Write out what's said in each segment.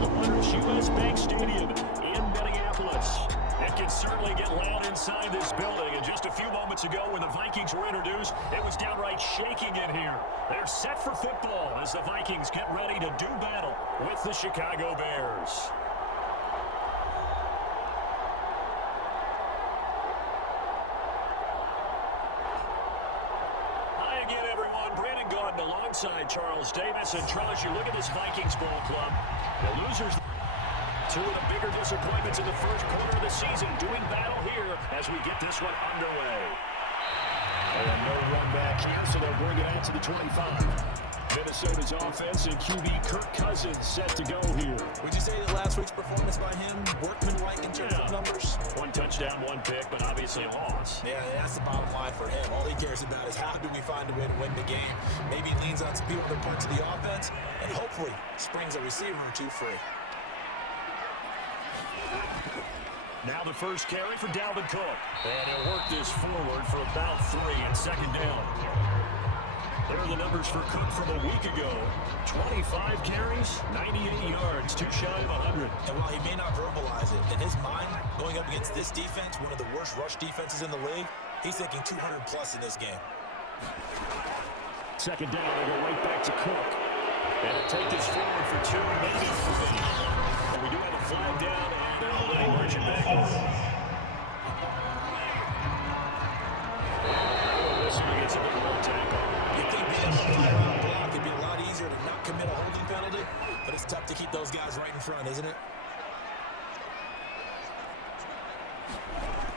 the Letters U.S. Bank Stadium in Minneapolis. It can certainly get loud inside this building. And just a few moments ago when the Vikings were introduced, it was downright shaking in here. They're set for football as the Vikings get ready to do battle with the Chicago Bears. Alongside Charles Davis. And Charles, you look at this Vikings ball club. The losers, two of the bigger disappointments in the first quarter of the season, doing battle here as we get this one underway. And no run back here, so they'll bring it out to the 25. Minnesota's offense and QB Kirk Cousins set to go here. Would you say that last week's performance by him, workmanlike in terms of numbers? One touchdown, one pick, but obviously a loss. Yeah, that's the bottom line for him. All he cares about is how do we find a way to win the game. Maybe he leans on some people that parts of the offense, and hopefully springs a receiver or two free. Now the first carry for Dalvin Cook. And he'll work this forward for about 3 and second down. There are the numbers for Cook from a week ago. 25 carries, 98 yards, too shy of 100. And while he may not verbalize it, in his mind, going up against this defense, one of the worst rush defenses in the league, he's thinking 200 plus in this game. Second down, they go right back to Cook. And he'll take this forward for 2, maybe 3. And we do have a flag down, and they're already marching back. This one gets a bit more tackle. Block. It'd be a lot easier to not commit a holding penalty, but it's tough to keep those guys right in front, isn't it?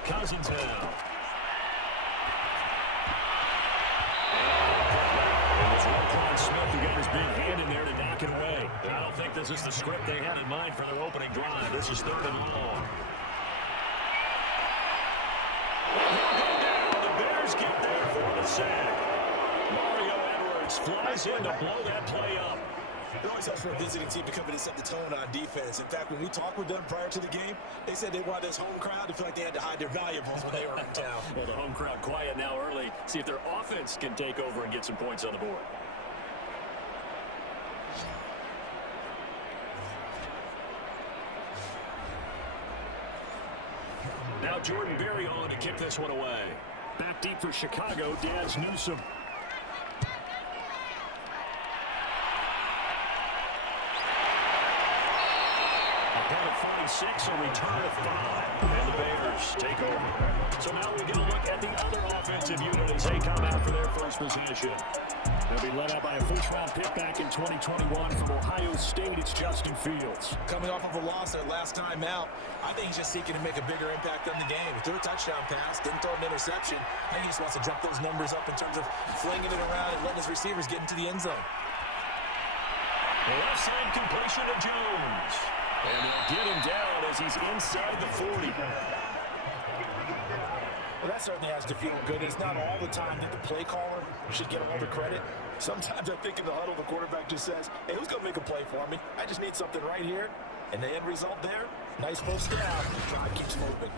Cousins now. It was Roquan Smith who got his big hand in there to knock it away. I don't think this is the script they had in mind for their opening drive. This is 3rd and long. The Bears get there for the sack. Flies in to blow that play up. It always helps for a visiting team to come in and set the tone on defense. In fact, when we talked with them prior to the game, they said they wanted this home crowd to feel like they had to hide their valuables when they were in town. Well, the home crowd quiet now early. See if their offense can take over and get some points on the board. Now Jordan Berry on to kick this one away. Back deep for Chicago, Daz Newsome. A return of 5, and the Bears take over. So now we get a look at the other offensive unit as they come out for their first possession. They'll be led out by a first-round pick back in 2021 from Ohio State. It's Justin Fields. Coming off of a loss their last time out, I think he's just seeking to make a bigger impact on the game. He threw a touchdown pass, didn't throw an interception. I think he just wants to jump those numbers up in terms of flinging it around and letting his receivers get into the end zone. The left side completion to Jones. And they'll get him down as he's inside the 40. Well, that certainly has to feel good. It's not all the time that the play caller should get all the credit. Sometimes I think in the huddle, the quarterback just says, hey, who's going to make a play for me? I just need something right here. And the end result there, nice first down. The drive keeps moving.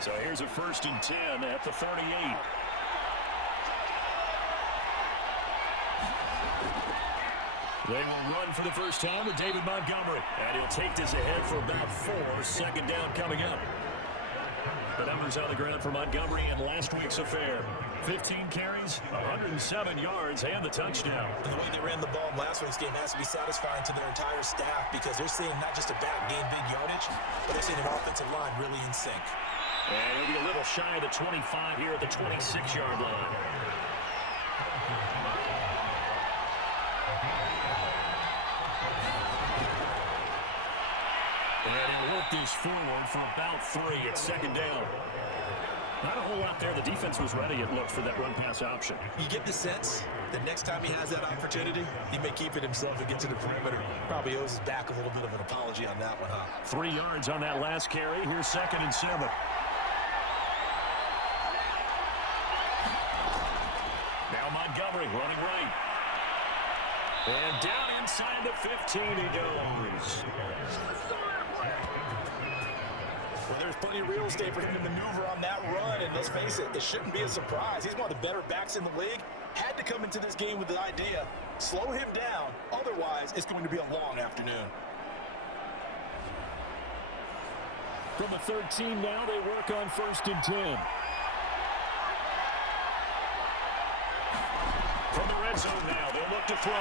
So here's a 1st and 10 at the 38. They will run for the first time with David Montgomery. And he'll take this ahead for about 4. Second down coming up. The numbers on the ground for Montgomery in last week's affair. 15 carries, 107 yards, and the touchdown. And the way they ran the ball in last week's game has to be satisfying to their entire staff because they're seeing not just a back gain big yardage, but they're seeing an offensive line really in sync. And he'll be a little shy of the 25 here at the 26-yard line. And he'll work this forward for about 3 at second down. Not a whole lot there. The defense was ready, it looked, for that run-pass option. You get the sense that next time he has that opportunity, he may keep it himself and get to the perimeter. Probably owes his back a little bit of an apology on that one, huh? 3 yards on that last carry. Here's 2nd and 7. Now Montgomery running right. And down inside the 15 he goes. Well, there's plenty of real estate for him to maneuver on that run, and let's face it, it shouldn't be a surprise. He's one of the better backs in the league. Had to come into this game with the idea, slow him down, otherwise it's going to be a long afternoon. From the 13 now, they work on 1st and 10. From the red zone now, they'll look to throw.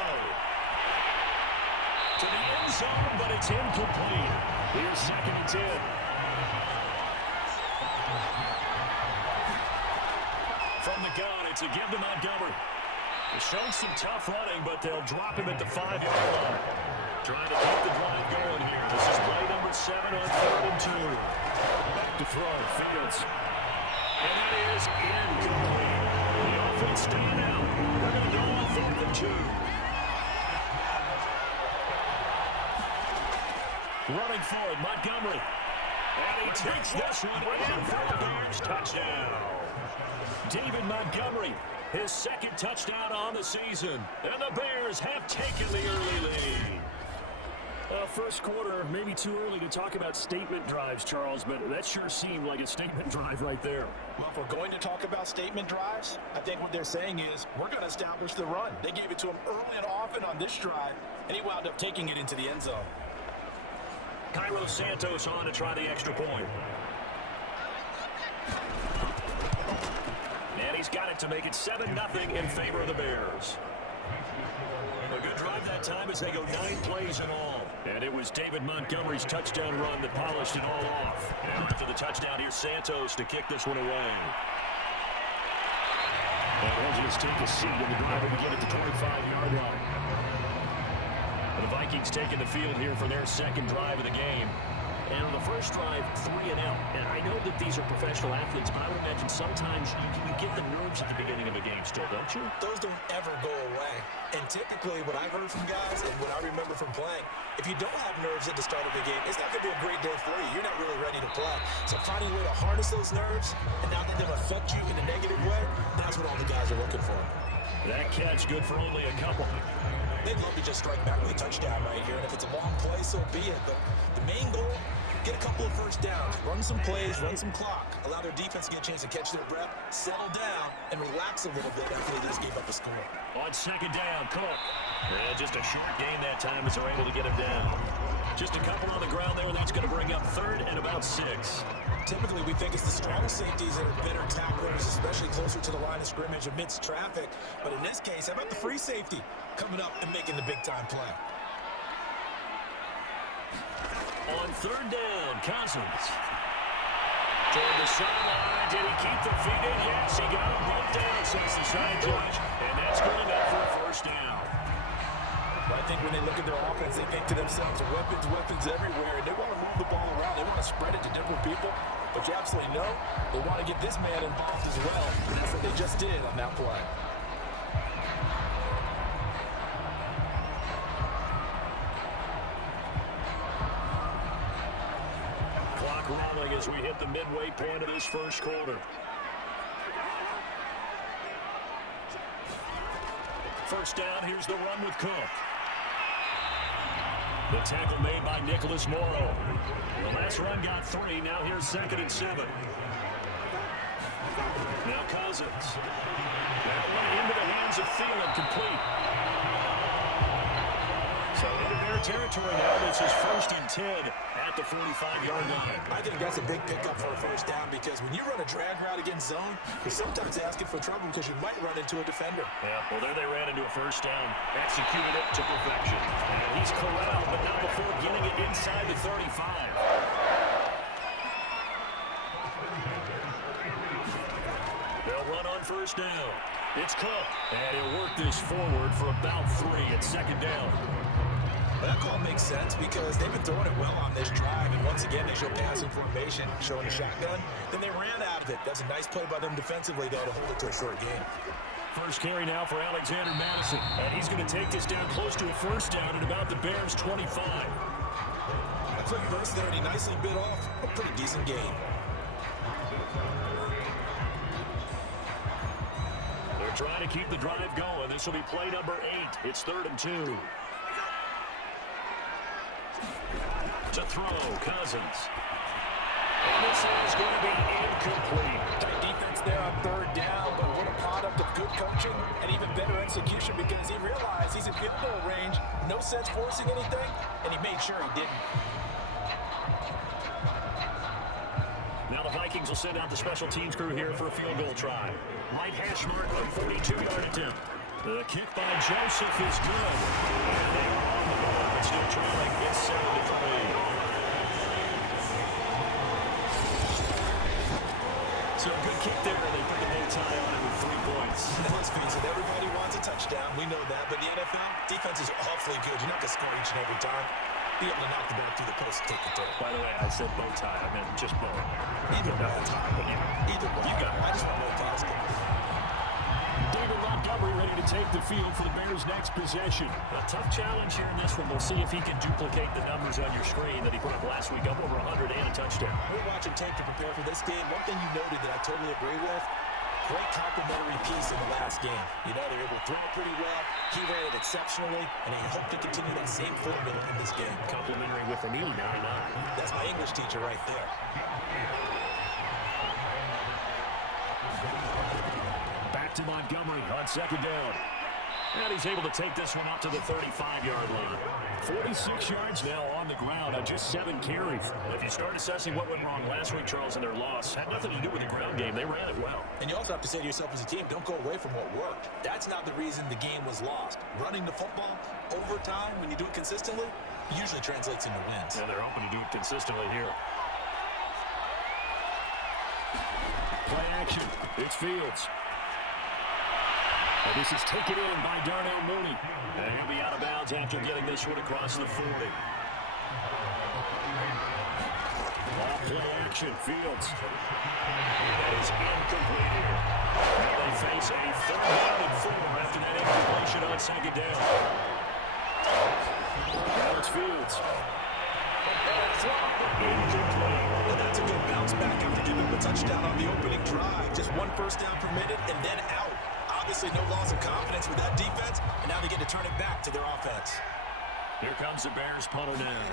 To the end zone, but it's incomplete. Here's 2nd and 10. From the gun, it's a give to Montgomery. They're showing some tough running, but they'll drop him at the 5-yard line. Trying to keep the drive going here. This is play number 7 on 3rd and 2. Back to throw, Fields. And that is incomplete. The offense staying out. They're going to go on 4th and 2. Running forward, Montgomery. And he takes this one in for the Bears touchdown. David Montgomery, his 2nd touchdown on the season. And the Bears have taken the early lead. First quarter, maybe too early to talk about statement drives, Charles, but that sure seemed like a statement drive right there. Well, if we're going to talk about statement drives, I think what they're saying is we're going to establish the run. They gave it to him early and often on this drive, and he wound up taking it into the end zone. Cairo Santos on to try the extra point. And he's got it to make it 7-0 in favor of the Bears. A good drive that time as they go 9 plays in all. And it was David Montgomery's touchdown run that polished it all off. And after the touchdown, here's Santos to kick this one away. And he'll just take a seat in the drive and begin at the 25-yard line. The Vikings taking the field here for their 2nd drive of the game. And on the first drive, 3 and out. And I know that these are professional athletes, but I would imagine sometimes you get the nerves at the beginning of a game still, don't you? Those don't ever go away. And typically what I've heard from guys and what I remember from playing, if you don't have nerves at the start of the game, it's not going to be a great day for you. You're not really ready to play. So finding a way to harness those nerves and not let them affect you in a negative way, that's what all the guys are looking for. That catch good for only a couple. They'd love to just strike back with a touchdown right here, and if it's a long play, so be it. But the main goal, get a couple of first downs, run some plays, run some clock, allow their defense to get a chance to catch their breath, settle down, and relax a little bit after they just gave up a score. On 2nd down, Cook. Yeah, just a short gain that time as they're able to get him down. Just a couple on the ground there. That's going to bring up 3rd and about 6. Typically, we think it's the strong safeties that are better tacklers, especially closer to the line of scrimmage amidst traffic. But in this case, how about the free safety coming up and making the big-time play? On 3rd down, Cousins. Toward the sideline. Did he keep the feet in? Yes, he got him brought down, says the side judge. And that's going up for a 1st down. I think when they look at their offense, they think to themselves, weapons everywhere, and they want to move the ball around. They want to spread it to different people. But you absolutely know they want to get this man involved as well. And that's what they just did on that play. Clock rolling as we hit the midway point of this first quarter. First down, here's the run with Cook. The tackle made by Nicholas Morrow. The last run got 3. Now here's 2nd and 7. Now Cousins. That one into the hands of Thielen, complete. So into their territory now. This is 1st and 10 at the 45-yard line. I think that's a big pickup for a 1st down because when you run a drag route against zone, you're sometimes asking for trouble because you might run into a defender. Yeah, well, there they ran into a 1st down. Executed it to perfection. And he's corralled, but not before getting it inside the 35. They'll run on 1st down. It's Cook. And he'll work this forward for about 3 at 2nd down. That call makes sense because they've been throwing it well on this drive, and once again they show passing formation, showing a shotgun. Then they ran out of it. That's a nice play by them defensively, though, to hold it to a short game. First carry now for Alexander Madison, and he's going to take this down close to a 1st down at about the Bears' 25. A quick burst there, and he nicely bit off a pretty decent game. They're trying to keep the drive going. This will be play number 8. It's 3rd and 2. To throw, Cousins. And this is going to be incomplete. Tight defense there on third down, but what a product of good coaching and even better execution because he realized he's in field goal range. No sense forcing anything, and he made sure he didn't. Now the Vikings will send out the special teams crew here for a field goal try. Right hash mark on 42-yard attempt. The kick by Joseph is good. And they are on the board. Still trailing. It's 7-3. So a good kick there. They put the bow tie on it with 3 points. Let's face it, everybody wants a touchdown. We know that. But the NFL, defense is awfully good. You're not going to score each and every time. Be able to knock the ball through the post and take the total. By the way, I said bow tie. I meant just bow. Either way. Either way. You got it. I just want to go basket. David Montgomery ready to take the field for the Bears' next possession. A tough challenge here in this one. We'll see if he can duplicate the numbers on your screen that he put up last week, up over 100 and a touchdown. We're watching tape to prepare for this game. One thing you noted that I totally agree with, great complimentary piece in the last game. You know, they were able to throw it pretty well. He ran it exceptionally, and he hoped to continue that same formula in this game. Complimentary with an E, not an I. That's my English teacher right there. Back to Montgomery on second down. And he's able to take this one up to the 35-yard line. 46 yards now on the ground on just 7 carries. If you start assessing what went wrong last week, Charles, in their loss, had nothing to do with the ground game. They ran it well. And you also have to say to yourself as a team, don't go away from what worked. That's not the reason the game was lost. Running the football over time, when you do it consistently, usually translates into wins. And they're hoping to do it consistently here. Play action. It's Fields. And this is taken in by Darnell Mooney. And he'll be out of bounds after getting this one across the 40. Ball play action. Fields. That is incomplete here. They face a 3rd down and 4 after that incompletion on second down. Now it's Fields. Incomplete. And that's a good bounce back after giving them a touchdown on the opening drive. Just 1 first down permitted and then out. Obviously no loss of confidence with that defense, and now they get to turn it back to their offense. Here comes the Bears punter now.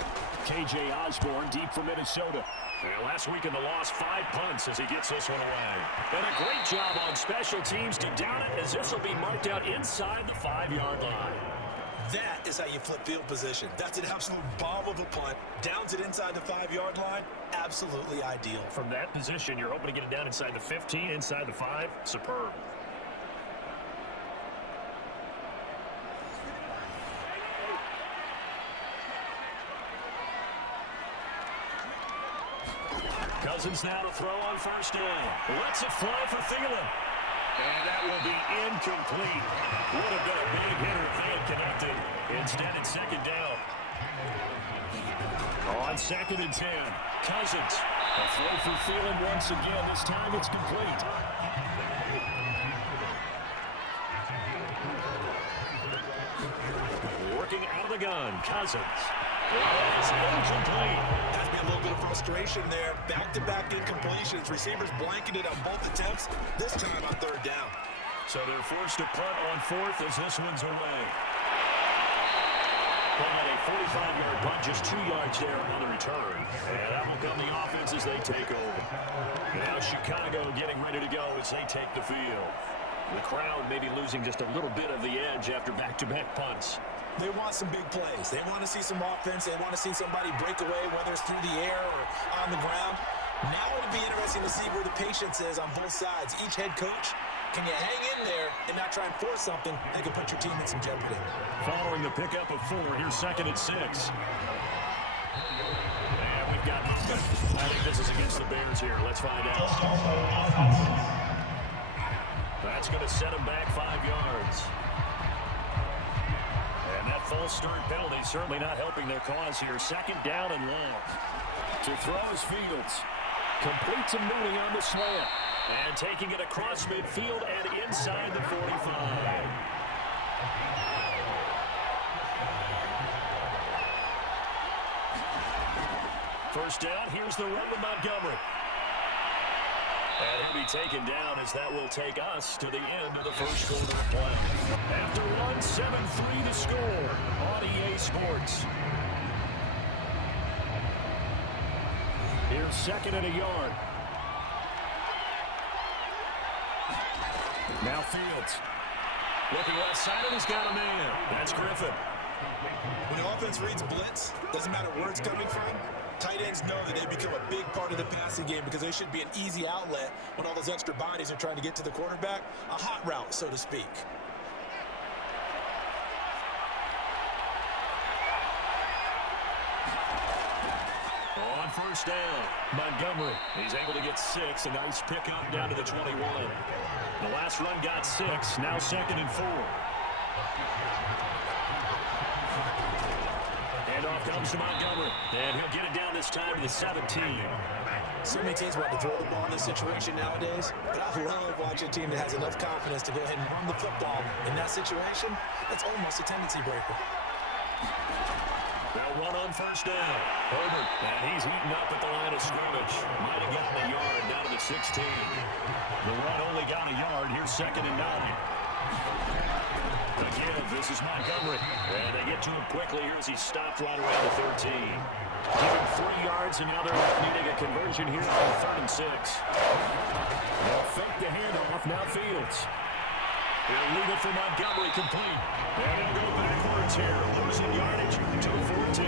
K.J. Osborne deep for Minnesota. And last week in the loss, 5 punts as he gets this one away. And a great job on special teams to down it as this will be marked out inside the 5-yard line. That is how you flip field position. That's an absolute bomb of a punt. Downs it inside the 5-yard line. Absolutely ideal. From that position, you're hoping to get it down inside the 15, inside the 5. Superb. Cousins now to throw on first down. Lets it fly for Thielen. And that will be incomplete. Would have been a big hitter if they had connected. Instead, it's second down. On 2nd and 10, Cousins. A throw for Thielen once again. This time it's complete. Working out of the gun, Cousins. It's incomplete. Has been a little bit of frustration there. Back-to-back incompletions. Receivers blanketed on both attempts, this time on 3rd down. So they're forced to punt on 4th as this one's away. Pulling a 45-yard punt, just 2 yards there on the return. And that will come the offense as they take over. Now Chicago getting ready to go as they take the field. The crowd maybe losing just a little bit of the edge after back-to-back punts. They want some big plays. They want to see some offense. They want to see somebody break away, whether it's through the air or on the ground. Now it'll be interesting to see where the patience is on both sides. Each head coach, can you hang in there and not try and force something that could put your team in some jeopardy? Following the pickup of 4, here's 2nd and 6. And we've got movement. I think this is against the Bears here. Let's find out. That's going to set them back 5 yards. And that false start penalty certainly not helping their cause here. 2nd down and long. To throw is Fields. Complete to Mooney on the slant. And taking it across midfield and inside the 45. First down, here's the run to Montgomery. And he'll be taken down as that will take us to the end of the first quarter of play. After 1, 7-3 to score on EA Sports. Here here, 2nd and a yard. Now Fields. Looking left side, and he's got a man. That's Griffin. When the offense reads blitz, doesn't matter where it's coming from, tight ends know that they become a big part of the passing game because they should be an easy outlet when all those extra bodies are trying to get to the quarterback. A hot route, so to speak. On first down, Montgomery. He's able to get 6. A nice pickup down to the 21. The last run got 6. Now 2nd and 4. And off comes to Montgomery. And he'll get it down this time to the 17. So many teams want to throw the ball in this situation nowadays, but I love watching a team that has enough confidence to go ahead and run the football in that situation. That's almost a tendency breaker. They'll run on first down. Herbert, and he's eaten up at the line of scrimmage. Might have gotten a yard down to the 16. The run only got a yard. Here's 2nd and 9. Again, this is Montgomery. And they get to him quickly here as he stopped right around the 13. Give him 3 yards, and now they're needing a conversion here on 3rd and 6. They'll fake the handoff. Now Fields. He'll leave it for Montgomery, complete. And he'll go backwards here, losing yardage to the 14.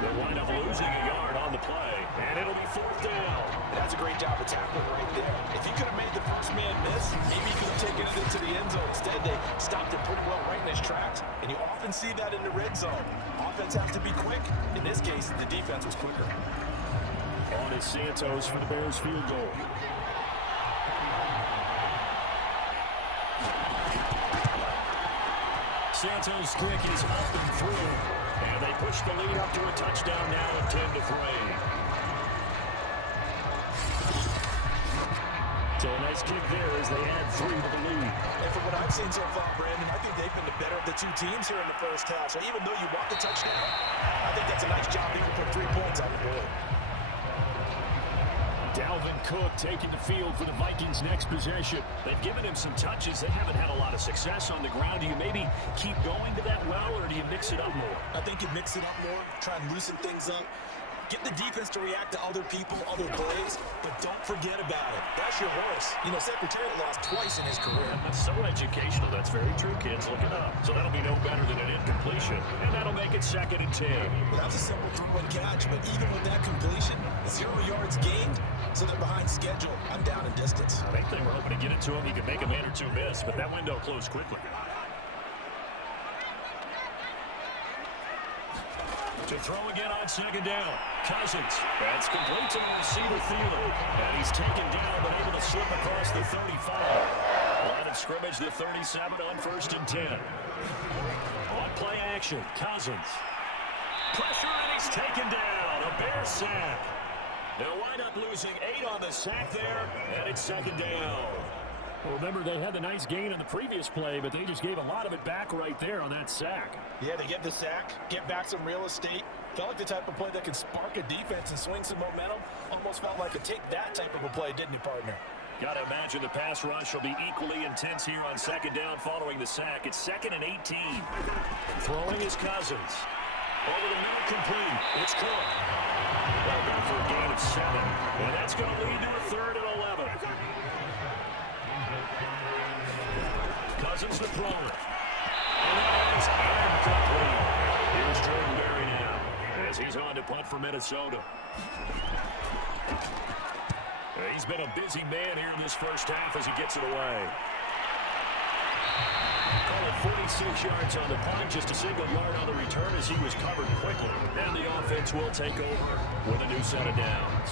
They'll wind up losing a yard on the play, and it'll be 4th down. That's a great job of tackling right there. If he could have made the first man miss, maybe he could have taken it into the end zone. Instead, they stopped him pretty well right in his tracks, and you often see that in the red zone. Offense has to be quick. In this case, the defense was quicker. On is Santos for the Bears field goal. Santos' kick is up and through, and they push the lead up to a touchdown now at 10-3. So a nice kick there as they add 3 to the lead. And from what I've seen so far, Brandon, I think they've been the better of the two teams here in the first half. So even though you want the touchdown, I think that's a nice job to put 3 points on the board. Dalvin Cook taking the field for the Vikings' next possession. They've given him some touches. They haven't had a lot of success on the ground. Do you maybe keep going to that well, or do you mix it up more? I think you mix it up more, try and loosen things up. Get the defense to react to other people, other plays, but don't forget about it. That's your horse. You know, Secretariat lost twice in his career. That's so educational. That's very true, kids. Look it up. So that'll be no better than an incompletion, and that'll make it 2nd and 10. Well, that's a simple throw and catch, but even with that completion, 0 yards gained, so they're behind schedule. I'm down in distance. I think they were hoping to get it to him. He could make a man or 2 miss, but that window closed quickly. To throw again on 2nd down. Cousins. That's complete to the receiver field. And he's taken down, but able to slip across the 35. Line of scrimmage, the 37 on 1st and 10. On play action, Cousins. Pressure, and he's taken down. A Bear sack. They'll wind up losing 8 on the sack there, and it's 2nd down. Well, remember, they had the nice gain on the previous play, but they just gave a lot of it back right there on that sack. Yeah, they get the sack, get back some real estate. Felt like the type of play that can spark a defense and swing some momentum. Almost felt like a take-that type of a play, didn't he, partner? Got to imagine the pass rush will be equally intense here on 2nd down following the sack. It's 2nd and 18. Throwing is Cousins. Over the middle, complete. It's Cook. Well, back for a gain of 7. And that's going to lead to a 3rd and 11. Cousins the thrower. And that is incomplete. Here's Jordan Berry now as he's on to punt for Minnesota. He's been a busy man here in this first half as he gets it away. Call it 46 yards on the punt, just a single yard on the return as he was covered quickly. And the offense will take over with a new set of downs.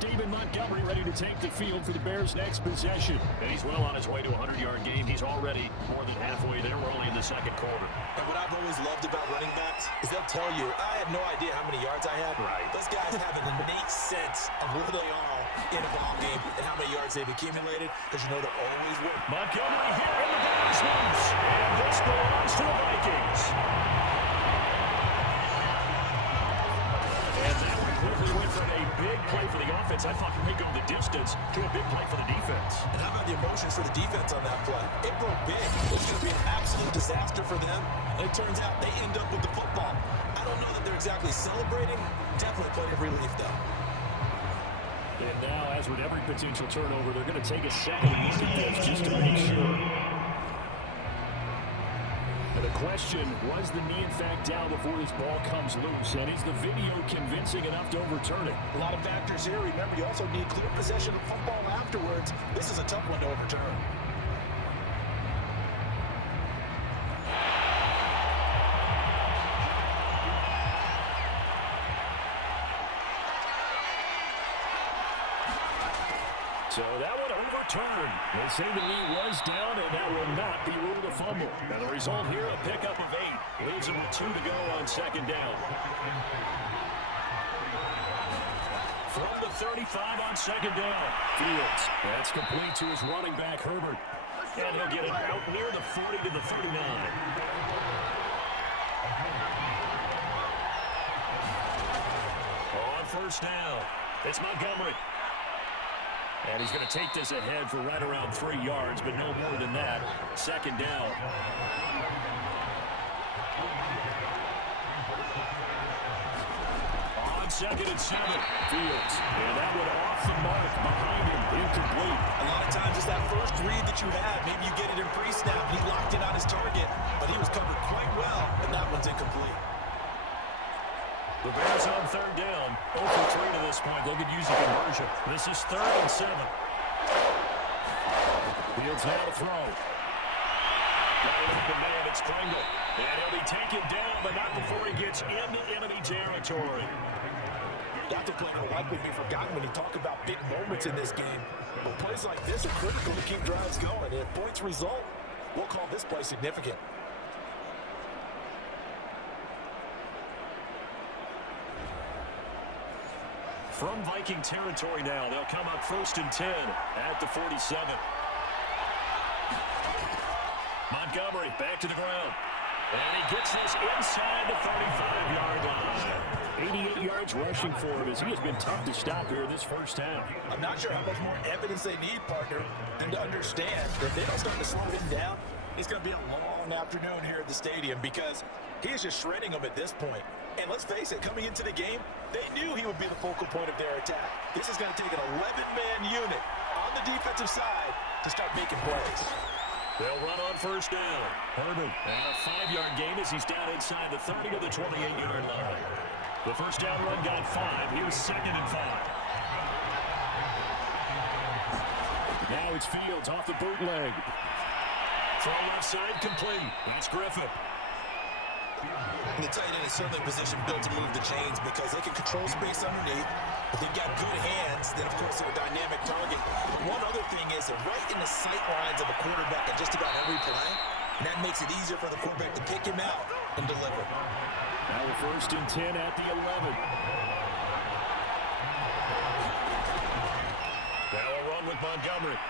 David Montgomery ready to take the field for the Bears' next possession. And he's well on his way to a 100-yard game. He's already more than halfway there. We're only in the 2nd quarter. And what I've always loved about running backs is they'll tell you, I had no idea how many yards I had. Right. Those guys have an innate sense of where they are in a ball game and how many yards they've accumulated, because you know they're always winning. Montgomery here in the Bears' loose. And this belongs to the Vikings. And that one quickly went from a big play for the offense. I thought he may go the distance to a big play for the defense. And how about the emotions for the defense on that play? It broke big. It's going to be an absolute disaster for them. And it turns out they end up with the football. I don't know that they're exactly celebrating. Definitely plenty of relief, though. And now, as with every potential turnover, they're going to take a second look at this just to make sure. And the question, was the knee in fact down before this ball comes loose? And is the video convincing enough to overturn it? A lot of factors here. Remember, you also need clear possession of football afterwards. This is a tough one to overturn. So that one overturned. They say the knee was down, and that will not be ruled a fumble. And the result here, a pickup of 8. Leaves them with 2 to go on second down. From the 35 on second down. Fields. That's complete to his running back, Herbert. And he'll get it out near the 40 to the 39. On first down, it's Montgomery. And he's going to take this ahead for right around 3 yards, but no more than that. Second down. On second and 7, Fields. And that one off the mark behind him, incomplete. A lot of times it's that first read that you have. Maybe you get it in pre-snap, and he locked in on his target, but he was covered quite well, and that one's incomplete. The Bears on third down. 0 for 3 to this point. They could use a conversion. This is 3rd and 7. Fields now to throw. Right up the man, it's Kringle. And he'll be taken down, but not before he gets into enemy territory. That play will likely be forgotten when you talk about big moments in this game. But plays like this are critical to keep drives going. And if points result, we'll call this play significant. From Viking territory now, they'll come up 1st and 10 at the 47. Montgomery back to the ground. And he gets this inside the 35-yard line. 88 yards rushing for him as he has been tough to stop here this first half. I'm not sure how much more evidence they need, partner, than to understand that if they don't start to slow him down, it's going to be a long afternoon here at the stadium because he is just shredding them at this point. And let's face it, coming into the game, they knew he would be the focal point of their attack. This is going to take an 11-man unit on the defensive side to start making plays. They'll run on first down. Herbert, and a 5-yard gain as he's down inside the 30 to the 28-yard line. The first down run got 5. Here's 2nd and 5. Now it's Fields off the bootleg. Throw left side complete. It's Griffin. The tight end is certainly positioned built to move the chains because they can control space underneath. If they've got good hands, then of course they're a dynamic target. One other thing is they're right in the sight lines of a quarterback at just about every play. And that makes it easier for the quarterback to pick him out and deliver. Now 1st and 10 at the 11. Now a run with Montgomery.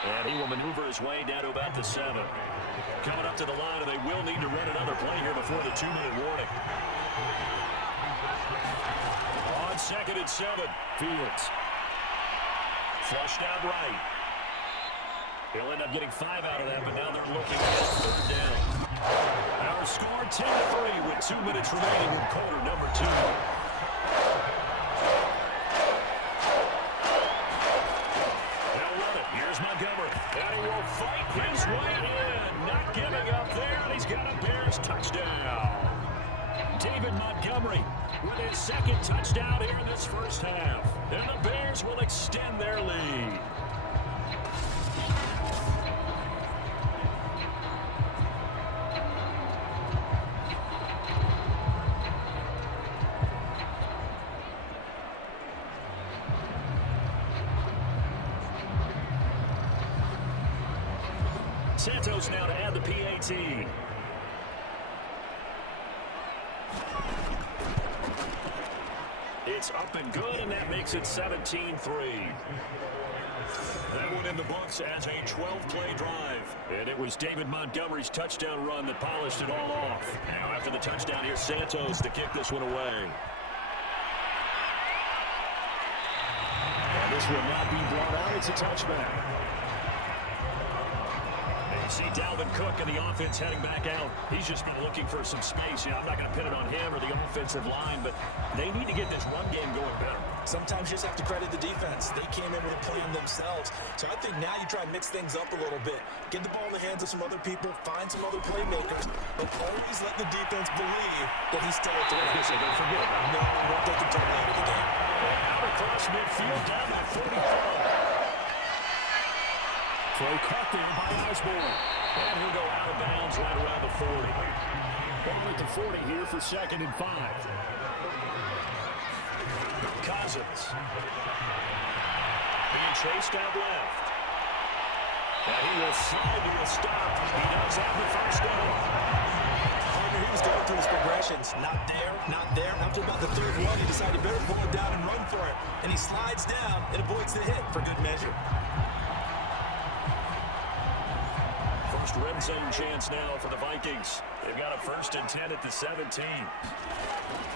And he will maneuver his way down to about the 7. Coming up to the line, and they will need to run another play here before the 2-minute warning. On 2nd and 7, Fields. Flushed out right. He'll end up getting 5 out of that, but now they're looking at 3rd down. Our score 10-3 with 2 minutes remaining in quarter number 2. Montgomery, and he will fight his way in, not giving up there, and he's got a Bears touchdown. David Montgomery with his 2nd touchdown here in this first half, and the Bears will extend their lead. Santos now to add the PAT. It's up and good, and that makes it 17-3. That one in the books as a 12-play drive. And it was David Montgomery's touchdown run that polished it all off. Now after the touchdown, here's Santos to kick this one away. And this will not be brought out. It's a touchback. See Dalvin Cook and the offense heading back out. He's just been looking for some space. I'm not going to pin it on him or the offensive line, but they need to get this run game going better. Sometimes you just have to credit the defense. They came in with a plan themselves. So I think now you try and mix things up a little bit. Get the ball in the hands of some other people, find some other playmakers, but always let the defense believe that he's still a threat. I guess I don't forget about it. No, won't take him totally out of the game. Out across midfield, down to 45. Throw caught there by Osborne. And he'll go out of bounds right around the 40. Ball at the 40 here for 2nd and 5. Cousins. Being chased out left. And he will slide to a stop. He does have the first down. He was going through his progressions. Not there, not there. After about the 3rd one, he decided he better pull it down and run for it. And he slides down and avoids the hit for good measure. First red zone chance now for the Vikings. They've got a 1st and 10 at the 17.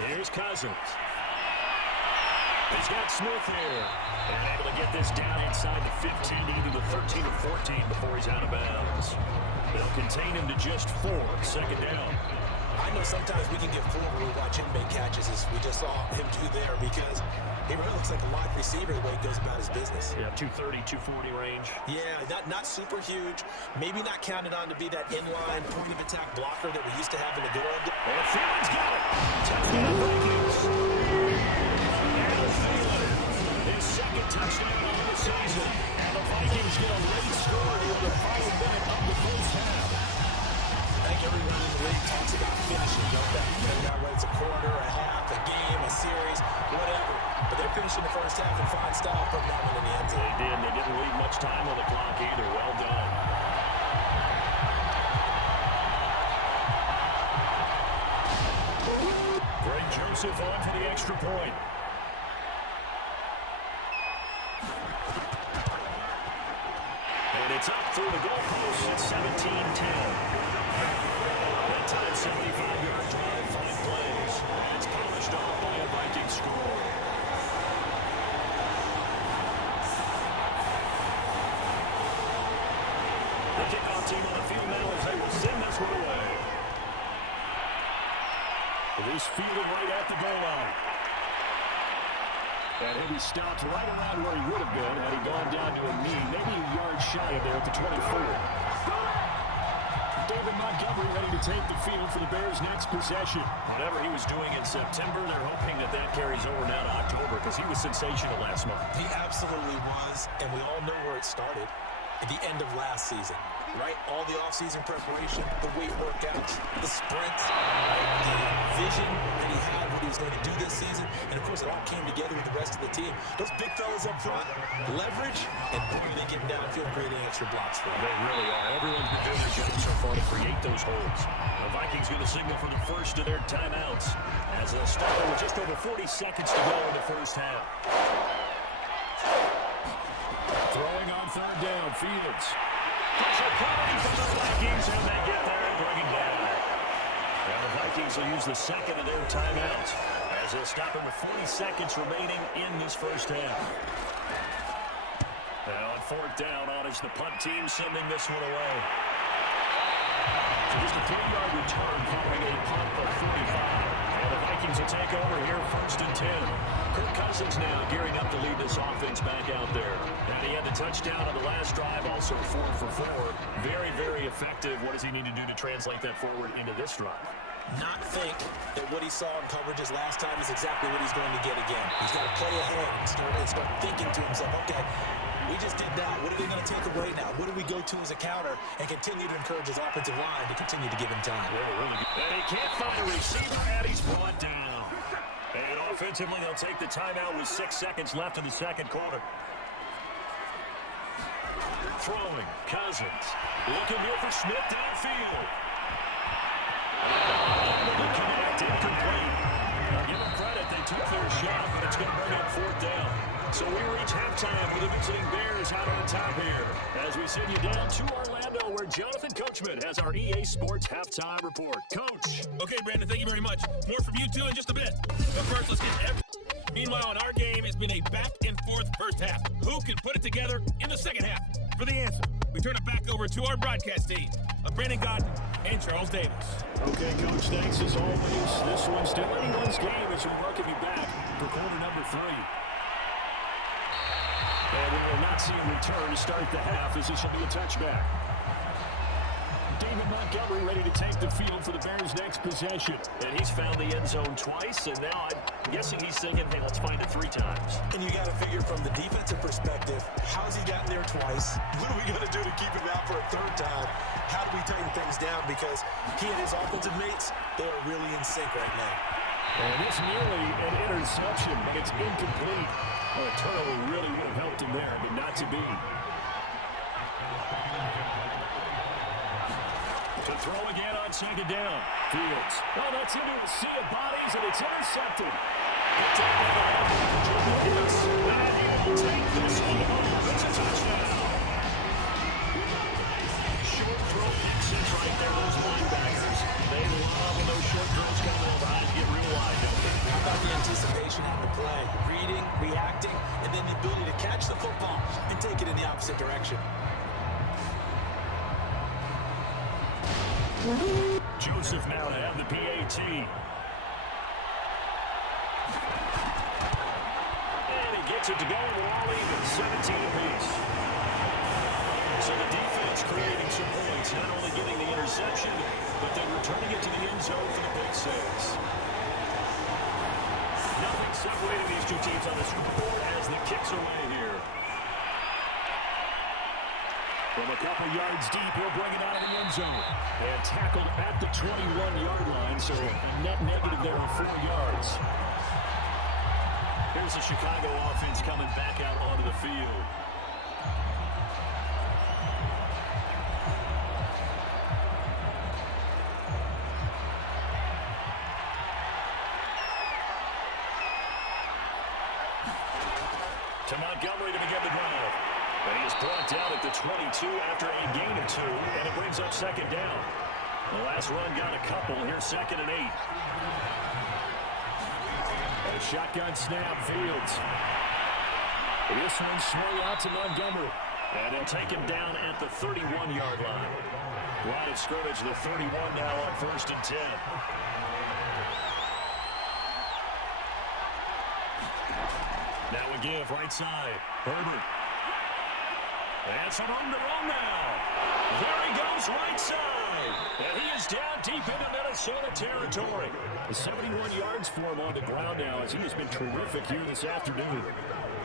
Here's Cousins. He's got Smith here. They're able to get this down inside the 15, either the 13 or 14 before he's out of bounds. They'll contain him to just 4, 2nd down. I know sometimes we can get fooled when we watch him make catches, as we just saw him do there, because he really looks like a wide receiver the way he goes about his business. Yeah, 230, 240 range. Yeah, not super huge. Maybe not counted on to be that inline point-of-attack blocker that we used to have in the good old days. And Thiel's got it. Touchdown Vikings. And Thielen, his 2nd touchdown of the season. And the Vikings get a late score here in the final minute of the first half. I think everyone in the league talks about finishing, don't they? Now whether it's a quarter, a half, a game, a series, whatever. But they're finishing the first half in fine style, putting that one in the end zone. They did. They didn't leave much time on the clock either. Well done. Greg Joseph on for the extra point. And it's up through the goalpost at 17-10. That time, 75-yard drive, 5 plays. It's polished off by a Viking score. The kickoff team on the field now as they will send this one away. It is fielded right at the goal line. And he'll be stopped right around where he would have been had he gone down to a knee, maybe a yard shy of there at the 24. David Montgomery ready to take the field for the Bears' next possession. Whatever he was doing in September, they're hoping that that carries over now to October because he was sensational last month. He absolutely was, and we all know where it started. At the end of last season, right? All the offseason preparation, the weight workouts, the sprints, right? The vision that he had what he was going to do this season, and of course it all came together with the rest of the team. Those big fellas up front, leverage, and boy, they get downfield creating extra blocks for them. They really are. Everyone's been doing their job so far to create those holes. The Vikings get a signal for the first of their timeouts as they'll start with just over 40 seconds to go in the first half. Throwing on 3rd down, Fields. Pressure coming from the Vikings, and they get there and bring him down. And the Vikings will use the 2nd of their timeouts as they'll stop him with 40 seconds remaining in this first half. Now on 4th down, on is the punt team sending this one away. So just a 3-yard return following a punt of 45. And the Vikings will take over here 1st and 10. Kirk Cousins now gearing up to lead this offense back out there. And he had the touchdown on the last drive, also 4 for 4. Very, very effective. What does he need to do to translate that forward into this drive? Not think that what he saw in coverages last time is exactly what he's going to get again. He's got to play ahead and start thinking to himself, okay, we just did that. What are they going to take away now? What do we go to as a counter? And continue to encourage his offensive line to continue to give him time. Yeah, really good. And he can't find a receiver, and he's brought down. And offensively, they'll take the timeout with 6 seconds left in the 2nd quarter. Throwing, Cousins. Looking here for Smith downfield. Able to connect, incomplete. Now give them credit, they took their shot, but it's going to bring up 4th down. So we reach halftime with the visiting Bears out on top here. As we send you down to Orlando, where Jonathan Coachman has our EA Sports Halftime Report. Coach. Okay, Brandon, thank you very much. More from you two in just a bit. But first, let's get everything. Meanwhile, in our game, it's been a back-and-forth first half. Who can put it together in the second half? For the answer, we turn it back over to our broadcast team of Brandon Gott and Charles Davis. Okay, Coach, thanks as always. This one's still anyone's game as we welcome you back for quarter number 3. will not see a return to start the half, as this will be a touchback. David Montgomery ready to take the field for the Bears' next possession. And he's found the end zone twice, and now I'm guessing he's thinking, hey, let's find it 3 times. And you got to figure from the defensive perspective, how's he gotten there twice? What are we going to do to keep him out for a 3rd time? How do we tighten things down? Because he and his offensive mates, they are really in sync right now. And it's nearly an interception, but it's incomplete. A turnover really would have helped him there, but not to be. To throw again on 2nd down. Fields. Oh, that's into a sea of bodies, and it's intercepted. It's a and he will take this one home. It's a touchdown. Short throw fixes right there, those linebackers. They love when those short throws come in. The eyes get real wide, don't they? How about the anticipation on the play? Reading, reacting, and then the ability to catch the football and take it in the opposite direction. Joseph now to have the PAT. And he gets it to go, and we're all even, 17 apiece. So the defense creating some points, not only getting the interception, but then returning it to the end zone for the big 6. Nothing separating these 2 teams on the scoreboard as the kicks away here. From a couple yards deep, he'll bring it out of the end zone. And tackled at the 21-yard line, so a net negative there of 4 yards. Here's the Chicago offense coming back out onto the field. To Montgomery to begin the drive. And he is brought down at the 22 after a gain of 2, and it brings up 2nd down. The last run got a couple. Here's 2nd and 8. And a shotgun snap, Fields. This one swung out to Montgomery. And he'll take him down at the 31-yard line. Line of scrimmage, the 31 now on 1st and 10. Now we give right side. Herbert. That's an underrun now. There he goes right side. And he is down deep into Minnesota territory. 71 yards for him on the ground now, as he has been terrific here this afternoon.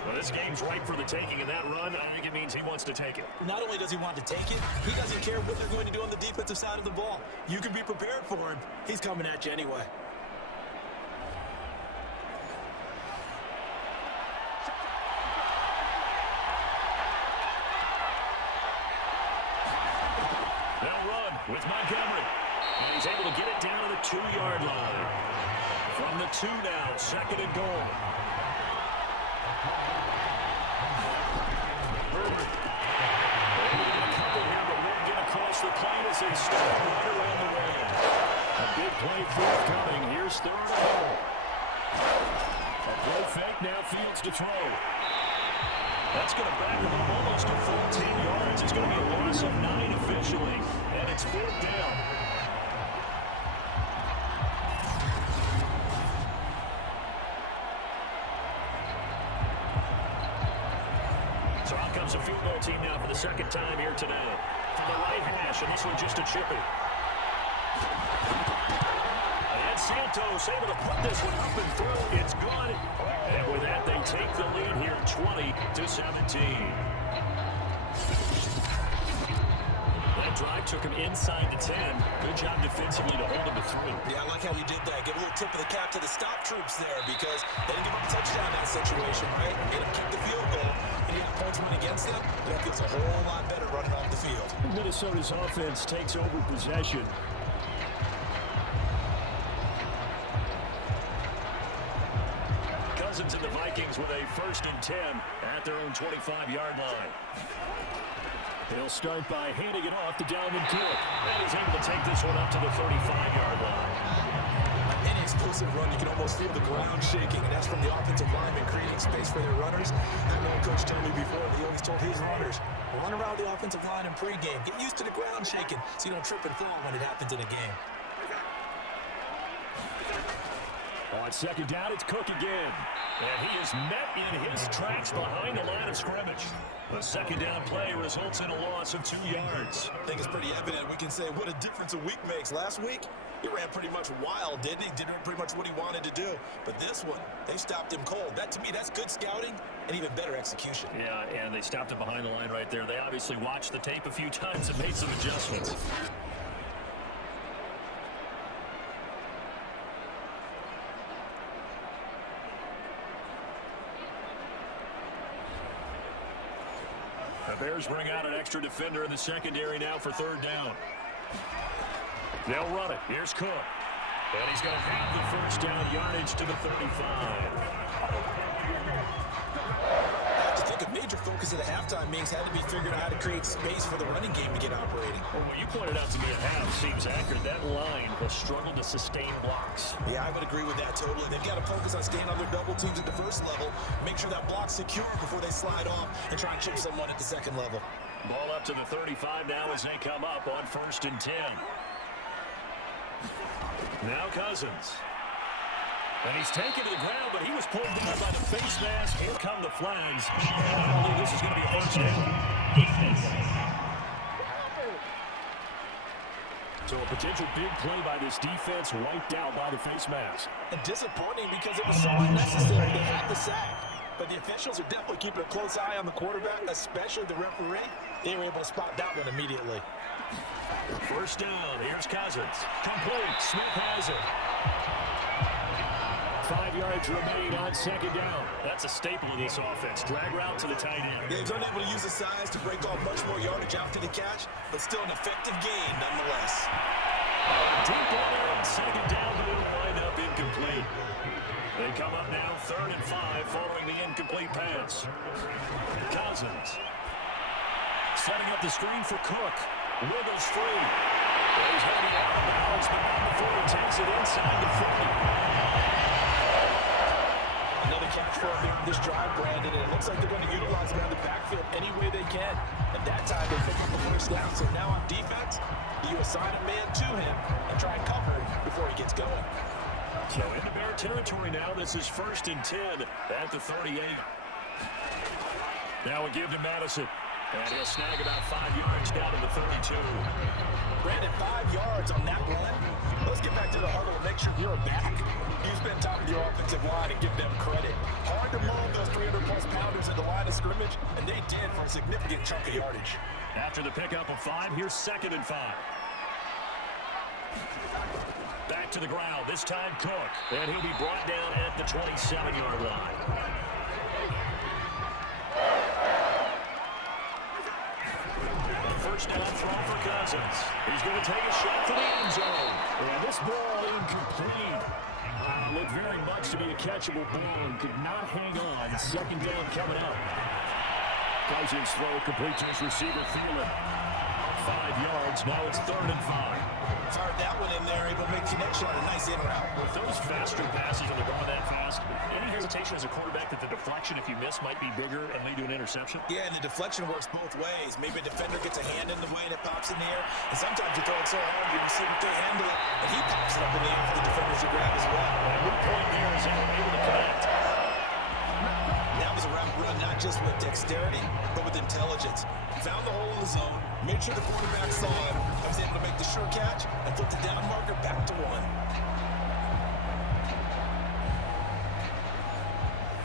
Well, this game's ripe for the taking, and that run, I think it means he wants to take it. Not only does he want to take it, he doesn't care what they're going to do on the defensive side of the ball. You can be prepared for him. He's coming at you anyway. With Montgomery. And he's able to get it down to the 2-yard line. From the 2 now, 2nd and goal. Herbert. A couple here, but won't get across the plane as they start right around the way. A big play forthcoming. Here's 3rd and goal. A play fake, now Fields to throw. That's going to back him up almost to 14 yards. It's going to be a loss of 9 officially. And it's 4th down. So out comes the field goal team now for the 2nd time here today. From the right hash, and this one just a chippy. And Santos able to put this one up and through. It's good. And with that, they take the lead here 20-17. That drive took him inside the 10. Good job defensively to hold him to 3. Yeah, I like how he did that. Give a little tip of the cap to the stop troops there, because they didn't give up a touchdown in that situation, right? Made him kick the field goal, and he had points went against them. That feels a whole lot better running off the field. Minnesota's offense takes over possession. Cousins and the Vikings with a 1st and 10 at their own 25-yard line. He'll start by handing it off to Dalvin Cook. And he's able to take this one up to the 35-yard line. Any explosive run, you can almost feel the ground shaking, and that's from the offensive lineman creating space for their runners. I know Coach told me before, he always told his runners, run around the offensive line in pregame. Get used to the ground shaking so you don't trip and fall when it happens in a game. On second down, it's Cook again. And he is met in his tracks behind the line of scrimmage. The second down play results in a loss of 2 yards. I think it's pretty evident. We can say what a difference a week makes. Last week, he ran pretty much wild, didn't he? Did pretty much what he wanted to do. But this one, they stopped him cold. That, to me, that's good scouting and even better execution. Yeah, and they stopped him behind the line right there. They obviously watched the tape a few times and made some adjustments. The Bears bring out an extra defender in the secondary now for third down. They'll run it. Here's Cook. And he's going to have the first down yardage to the 35. I think a major focus of the halftime meetings had to be figuring out how to create space for the running game to get operating. Well, what you pointed out to me at half seems accurate. That line will struggle to sustain blocks. Yeah, I would agree with that totally. They've got to focus on staying on their double teams at the first level, make sure that block's secure before they slide off and try and chip someone at the second level. Ball up to the 35 now as they come up on 1st and 10. Now Cousins. And he's taken to the ground, but he was pulled down by the face mask. Here come the flags. And I believe this is going to be a first down. So a potential big play by this defense wiped out by the face mask. And disappointing because it was so unnecessary. They had the sack. But the officials are definitely keeping a close eye on the quarterback, especially the referee. They were able to spot that one immediately. First down. Here's Cousins. Complete. Smith has it. 5 yards remain on second down. That's a staple of this offense. Drag route to the tight end. Yeah, he's unable to use his size to break off much more yardage after the catch, but still an effective gain nonetheless. Deep ball on second down, but it'll wind up incomplete. They come up now 3rd and 5 following the incomplete pass. Cousins setting up the screen for Cook. Wiggles free. He's heading out of bounds, but not before he takes it inside the 40. Another catch for him this drive, Brandon, and it looks like they're going to utilize him on the backfield any way they can. And that time they pick up the first down. So now on defense, you assign a man to him and try and cover him before he gets going. So into Bear territory now. This is 1st and 10 at the 38. Now we give to Madison. And he'll snag about 5 yards down to the 32. Brandon, 5 yards on that run. Let's get back to the huddle and make sure you're back. You spend time with your offensive line and give them credit. Hard to move those 300-plus pounders at the line of scrimmage, and they did for a significant chunk of yardage. After the pickup of 5, here's 2nd and 5. Back to the ground, this time Cook. And he'll be brought down at the 27-yard line. First down throw for Cousins. He's going to take a shot for the end zone. And this ball incomplete. Looked very much to be a catchable ball and could not hang on. Second down coming up. Cousins throw complete to his receiver, Thielen. 5 yards, now it's 3rd and 5. Fired that one in there, able to make connection on a nice in route. With those faster passes when they're going that fast, any hesitation as a quarterback that the deflection, if you miss, might be bigger and lead to an interception? Yeah, and the deflection works both ways. Maybe a defender gets a hand in the way and it pops in the air, and sometimes you throw it so hard your receiver can't handle it, and he pops it up in the air for the defenders to grab as well. And at one point there is able to connect. That was a route run, not just with dexterity, but with intelligence. Found the hole in the zone, made sure the quarterback saw him, and was able to make the sure catch and flip the down marker back to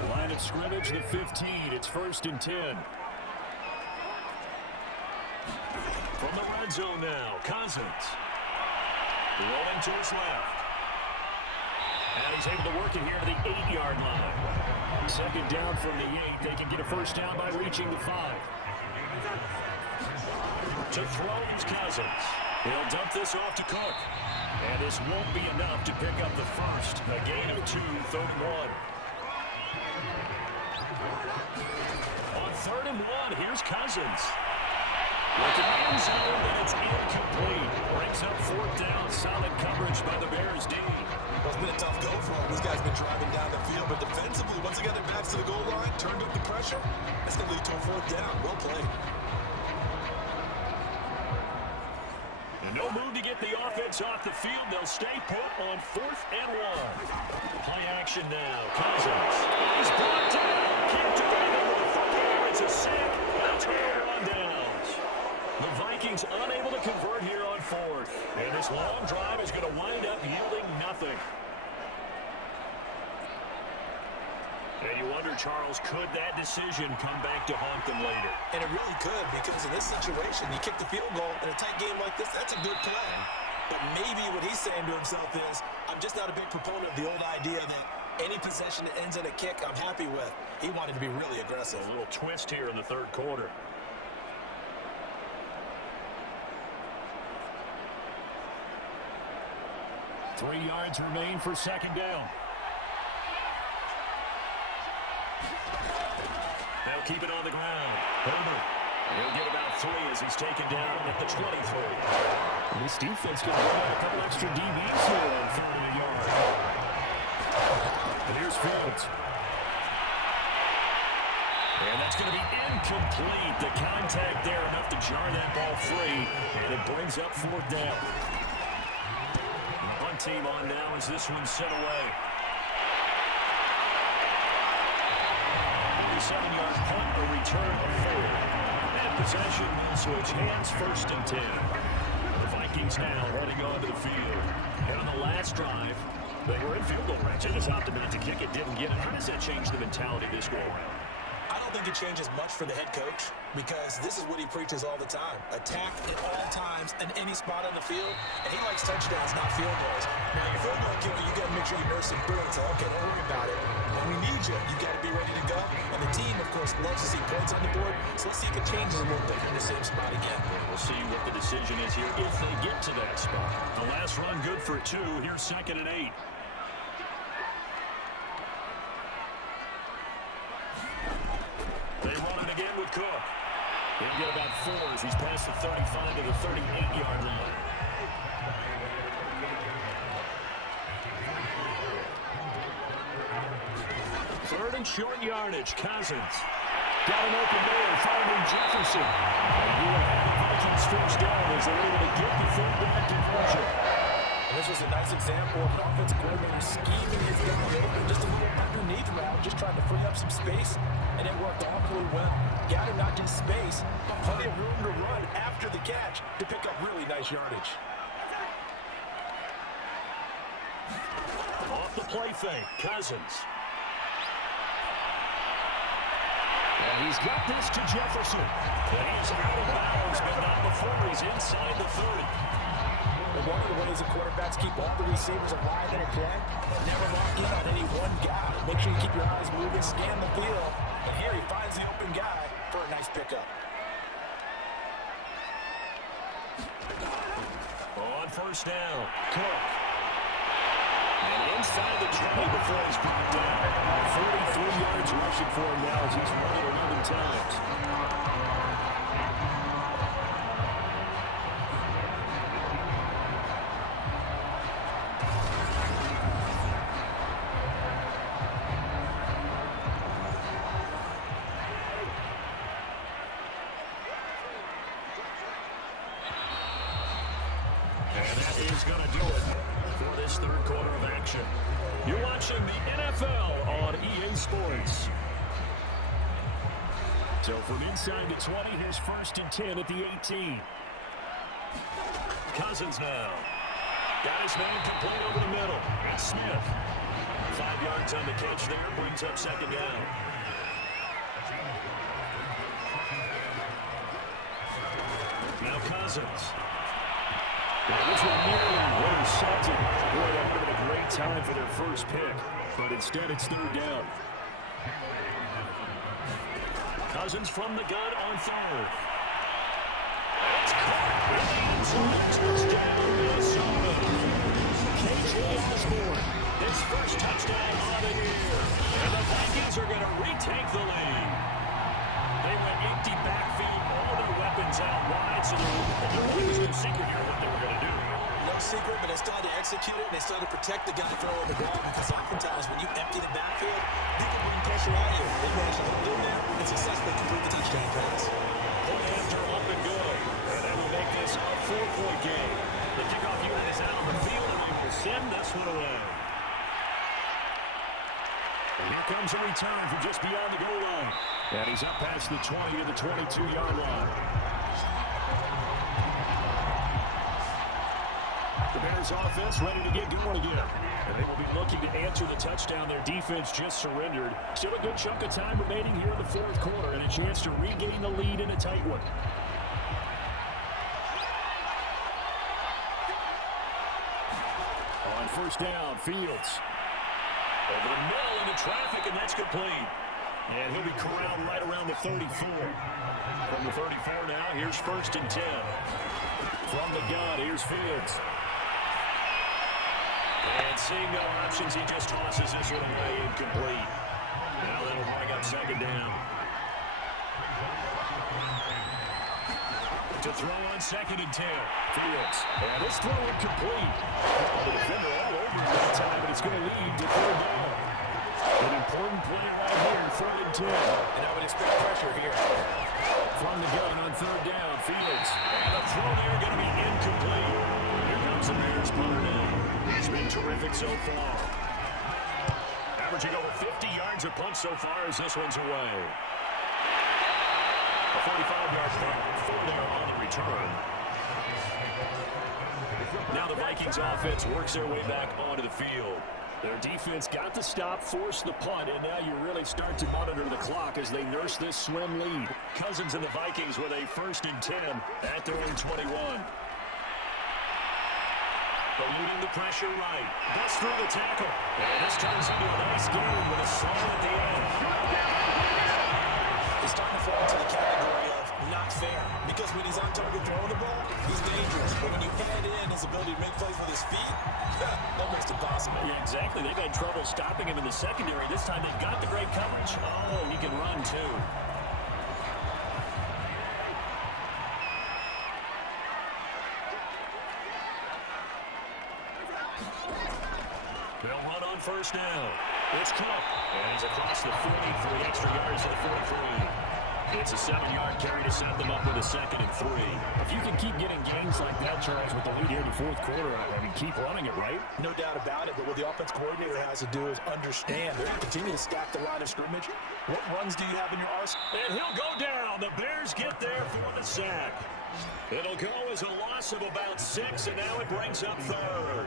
1. Line of scrimmage, the 15. It's 1st and 10. From the red zone now, Cousins. Rolling to his left. And he's able to work it here to the 8-yard line. Second down from the 8. They can get a first down by reaching the 5. To throw is Cousins. He'll dump this off to Cook. And this won't be enough to pick up the first. A gain of 2, 3rd and 1. On 3rd and 1, here's Cousins. Looking end zone, but it's incomplete. Brings up 4th down. Solid coverage by the Bears D. Well, it's been a tough go for him. These guys have been driving down the field, but defensively, once they got their backs to the goal line, turned up the pressure, that's going to lead to a 4th down. Well played. And no move to get the offense off the field. They'll stay put on 4th and 1. Play action now. Cousins. He's brought down. Can't do anything with the football. It's a sack. And a turnover on downs. The Vikings unable to convert here on 4th. And this long drive is going to wind up yielding nothing. And you wonder, Charles, could that decision come back to haunt them later? And it really could, because in this situation, you kick the field goal in a tight game like this, that's a good play. But maybe what he's saying to himself is, I'm just not a big proponent of the old idea that any possession that ends in a kick, I'm happy with. He wanted to be really aggressive. A little twist here in the 3rd quarter. Three yards remain for 2nd down. They'll keep it on the ground. Herbert. He'll get about 3 as he's taken down at the 23. This defense can bring out a couple extra DBs here on 3rd and a yard. And here's Fields. And that's going to be incomplete. The contact there enough to jar that ball free. And it brings up 4th down. One team on now as this one's sent away. 7-yard punt or return of 4. And possession will switch hands, 1st and 10. The Vikings now running onto the field. And on the last drive, they were in field goal range. They just opted not to kick it, didn't get it. How does that change the mentality this go around? I don't think it changes much for the head coach, because this is what he preaches all the time. Attack at all times in any spot on the field. And he likes touchdowns, not field goals. Now, your field goal kicker, you got to make sure you nurse him through and say, okay, don't worry about it. When we need you, you got to be ready to go. And the team, of course, loves to see points on the board. So let's see if it changes a little bit in the same spot again. We'll see what the decision is here if they get to that spot. The last run good for 2. Here's 2nd and 8. They run it again with Cook. He'll get about 4 as he's past the 35 to the 38-yard line. Third and short yardage. Cousins got an open man, finding Jefferson. And you have the Vikings first down as they're able to get the 3rd down conversion. And this was a nice example of an offensive coordinator scheming his guy open just a little underneath route, just trying to free up some space, and it worked awfully well. Got him not just space, but plenty of room to run after the catch to pick up really nice yardage. Off the play fake, Cousins. And he's got this to Jefferson. And he's out of bounds, but not before he's inside the 30. And one of the ways the quarterbacks keep all the receivers alive in a play, never lock in on any one guy. Make sure you keep your eyes moving, scan the field. And here he finds the open guy for a nice pickup. On 1st down, Cook. And inside the 20 before he's brought down. 43 yards rushing for him now as he's running 11 times. And that is going to do it for this 3rd quarter of action. You're watching the NFL on EA Sports. So from inside the 20, here's 1st and 10 at the 18. Cousins now. Got his man complete over the middle. And Smith. 5 yards on the catch there, brings up 2nd down. Now Cousins. This will nearly intercepted. Boy, that would have been a great time for their first pick. But instead, it's 3rd down. Cousins from the gun on 3rd. It's caught in the end zone. Touchdown, Minnesota. KJ Osborne, his first touchdown on the year. And the Vikings are going to retake the lead. They went empty backfield, all their weapons out wide, so there was no secret here what they were going to do. No secret, but they still had to execute it, and they still had to protect the guy throwing the ball, because oftentimes when you empty the backfield, people bring pressure on you. They managed to hold in there and successfully complete the touchdown pass. Pull after up and good, and that will make this a 4-point game. send this one away. And here comes a return from just beyond the goal line. And he's up past the 20 to the 22-yard line. The Bears offense ready to get going again. And they will be looking to answer the touchdown their defense just surrendered. Still a good chunk of time remaining here in the fourth quarter and a chance to regain the lead in a tight one. On first down, Fields. Over the middle into traffic, and that's complete. And he'll be corralled right around the 34. From the 34 now, here's first and 10. From the gun, here's Fields. And seeing no options, he just tosses this one away, incomplete. Now that'll bring up second down. To throw on second and 10. Fields. And this throw incomplete. The defender all over that time, but it's going to lead to third down. An important play right here, third and 10. And I would expect pressure here. From the gun on third down, Fields. And the throw there going to be incomplete. Here comes the Bears punter now. He's been terrific so far. Averaging over 50 yards a punt so far as this one's away. A 45-yard punt for there on the return. Now the Vikings offense works their way back onto the field. Their defense got the stop, forced the punt, and now you really start to monitor the clock as they nurse this slim lead. Cousins and the Vikings with a first and 10 at their own 21. Eluding the pressure right. Busts through the tackle. And this turns into a nice game with a song at the end. He's starting to fall into the category of not fair. Because when he's on target throwing the ball, he's dangerous. But when you add in his ability to make plays with his feet, almost impossible. Yeah, exactly. They've had trouble stopping him in the secondary. This time they've got the great coverage. Oh, he can run too. They'll run on first down. It's Cook. And he's across the 40 for the extra yards to the 43. It's a 7-yard carry to set them up with a second and 3. If you can keep getting gains like that, Charles, with the lead here in the fourth quarter, I mean, keep running it, right? No doubt about it, but what the offense coordinator has to do is understand they're going to continue to stack the line of scrimmage. What runs do you have in your arsenal? And he'll go down. The Bears get there for the sack. It'll go as a loss of about 6, and now it brings up third.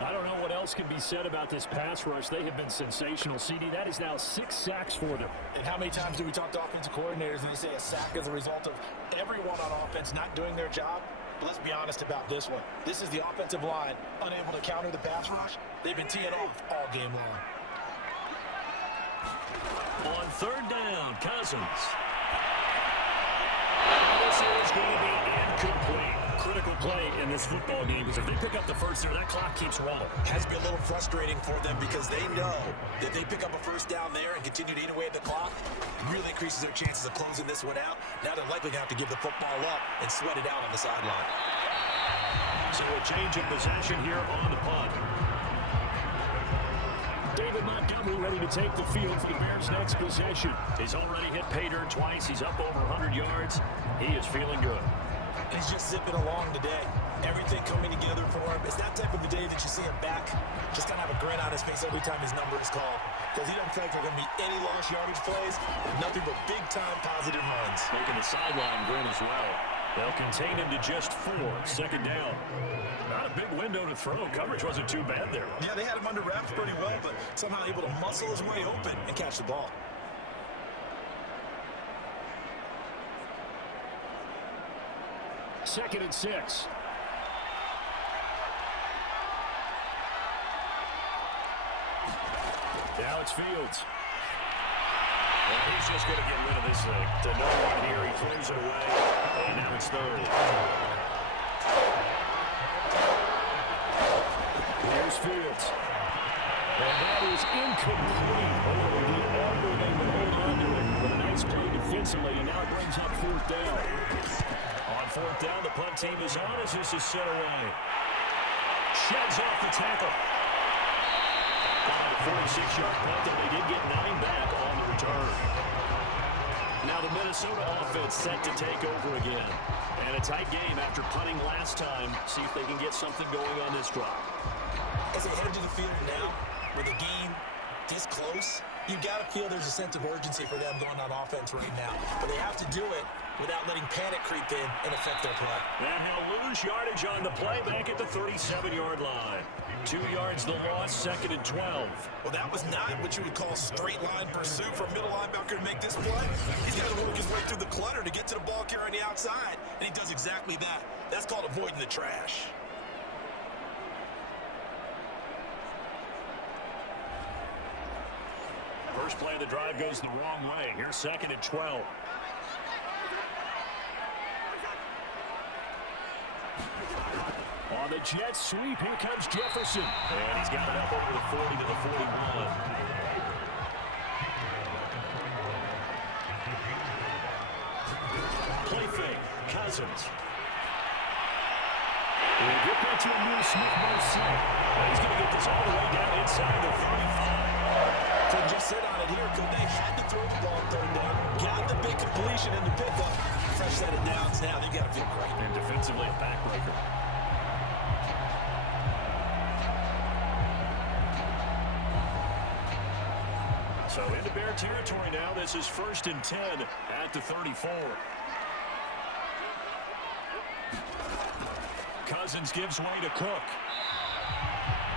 I don't know what else can be said about this pass rush. They have been sensational. CD, that is now 6 sacks for them. And how many times do we talk to offensive coordinators and they say a sack is a result of everyone on offense not doing their job? But let's be honest about this one. This is the offensive line unable to counter the pass rush. They've been teeing off all game long. On third down, Cousins. This is going to be incomplete. Critical play in this football game because if they pick up the first there, that clock keeps rolling. Has to be a little frustrating for them because they know that they pick up a first down there and continue to eat away at the clock, it really increases their chances of closing this one out. Now they're likely to have to give the football up and sweat it out on the sideline. So a change of possession here on the punt. David Montgomery ready to take the field for the Bears' next possession. He's already hit pay dirt twice. He's up over 100 yards. He is feeling good. He's just zipping along today. Everything coming together for him. It's that type of a day that you see him back. Just kind of have a grin on his face every time his number is called. Because he doesn't feel like there are going to be any lost yardage plays. Nothing but big-time positive runs. Making the sideline grin as well. They'll contain him to just 4. Second down. Not a big window to throw. Coverage wasn't too bad there. Yeah, they had him under wraps pretty well, but somehow able to muscle his way open and catch the ball. Second and 6. Now it's Fields. And he's just going to get rid of this thing. To no one here. He throws it away. And now it's third. Here's Fields. And that is incomplete. Oh, the Auburn able to hold on to it with a nice play defensively. And now it brings up fourth down. On fourth down, the punt team is on as this is sent away. Sheds off the tackle. On the 46-yard punt, and they did get 9 back on the return. Now the Minnesota offense set to take over again. And a tight game after punting last time. See if they can get something going on this drive. As they head into the field now, with the game this close, you've got to feel there's a sense of urgency for them going on offense right now. But they have to do it without letting panic creep in and affect their play. And he'll lose yardage on the play back at the 37-yard line. 2 yards the loss, 2nd and 12. Well, that was not what you would call straight line pursuit for a middle linebacker to make this play. He's got to work his way through the clutter to get to the ball carrier on the outside, and he does exactly that. That's called avoiding the trash. First play of the drive goes the wrong way. Here's 2nd and 12. On the jet sweep, here comes Jefferson. And he's got it up over the 40 to the 41. Play fake, Cousins. We'll get back to a new Smith Marset. He's going to get this all the way down inside the 35. Couldn't just sit on it here. They had to throw the ball third down. Got the big completion in the pickup. Fresh set of downs now. They got to feel great. And defensively, a backbreaker. So into Bear territory now. This is 1st and 10 at the 34. Cousins gives way to Cook.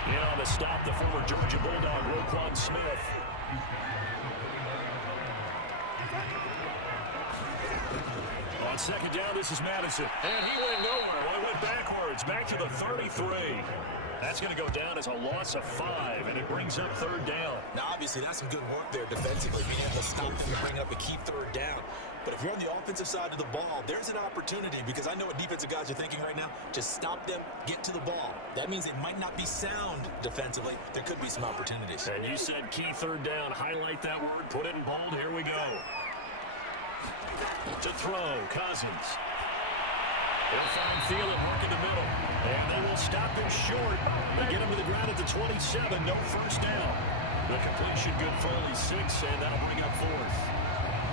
In on the stop, the former Georgia Bulldog, Roquan Smith. On 2nd down, this is Madison. And he went nowhere. Well, he went backwards, back to the 33. That's going to go down as a loss of 5, and it brings up 3rd down. Now, obviously, that's some good work there defensively, being able to stop them and bring up a key 3rd down. But if you're on the offensive side of the ball, there's an opportunity, because I know what defensive guys are thinking right now. Just stop them, get to the ball. That means they might not be sound defensively. There could be some opportunities. And you said key 3rd down. Highlight that word, put it in bold. Here we go. To throw, Cousins. He'll find Thielen, work in the middle. And they will stop him short. They get him to the ground at the 27, no 1st down. The completion good for only 6, and that'll bring up 4th.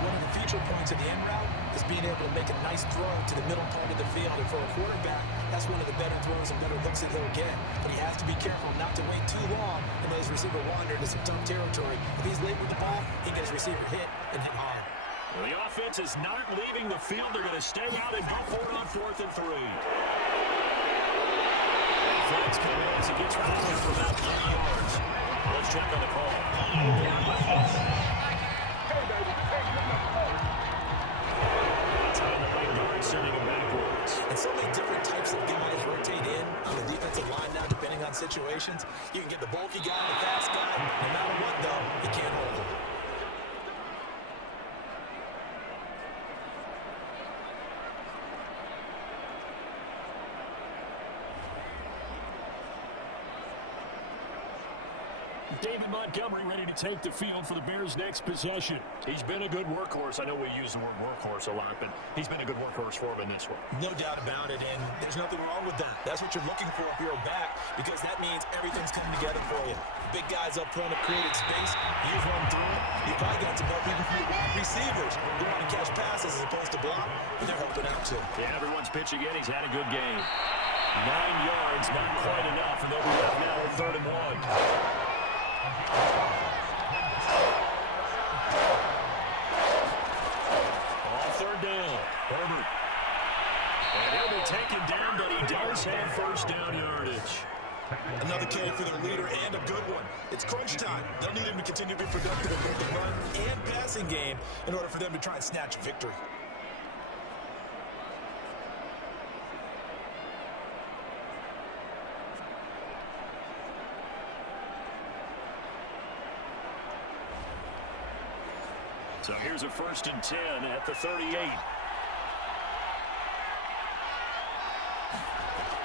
One of the feature points of the end route is being able to make a nice throw to the middle part of the field. And for a quarterback, that's one of the better throws and better looks that he'll get. But he has to be careful not to wait too long and let his receiver wander into some tough territory. If he's late with the ball, he gets his receiver hit and hit hard. Well, the offense is not leaving the field. They're going to stay out and go for it on 4th and 3. Flags come in as he gets forward for about 10 yards. Let's check on the call. Sending him backwards. And so many different types of guys rotate in on the defensive line now, depending on situations. You can get the bulky guy, the fast guy. No matter what, though, you can't hold him. David Montgomery ready to take the field for the Bears' next possession. He's been a good workhorse. I know we use the word workhorse a lot, but he's been a good workhorse for him in this one. No doubt about it, and there's nothing wrong with that. That's what you're looking for if you're a back, because that means everything's coming together for you. Big guys up front have created space. You've run through it. You've probably got some help even from your wide receivers who want to catch passes as opposed to block, but they're helping out too. Yeah, everyone's pitching in. He's had a good game. 9 yards, not quite enough, and they'll be left now with 3rd and 1. On 3rd down, Herbert. And he'll be taken down, but he does have 1st down yardage. Another carry for their leader, and a good one. It's crunch time. They'll need him to continue to be productive in both the run and passing game in order for them to try and snatch a victory. So here's a 1st and 10 at the 38.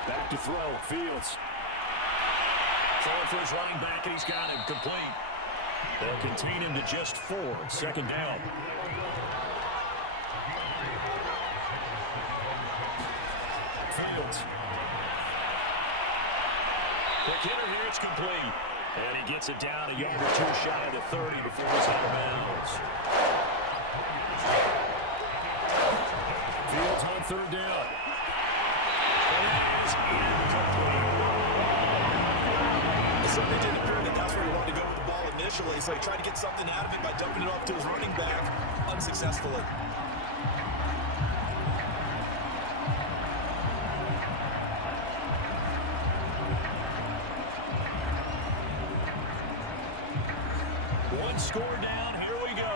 Back to throw, Fields. Throwing for his running back, and he's got him complete. They'll contain him to just 4, 2nd down. Fields. Quick hitter here, it's complete. And he gets it down a yard or 2 shy of the 30 before he's out of bounds. Fields on 3rd down. And it is incomplete. So it didn't appear that that's where he wanted to go with the ball initially. So he tried to get something out of it by dumping it off to his running back unsuccessfully. One score down. Here we go.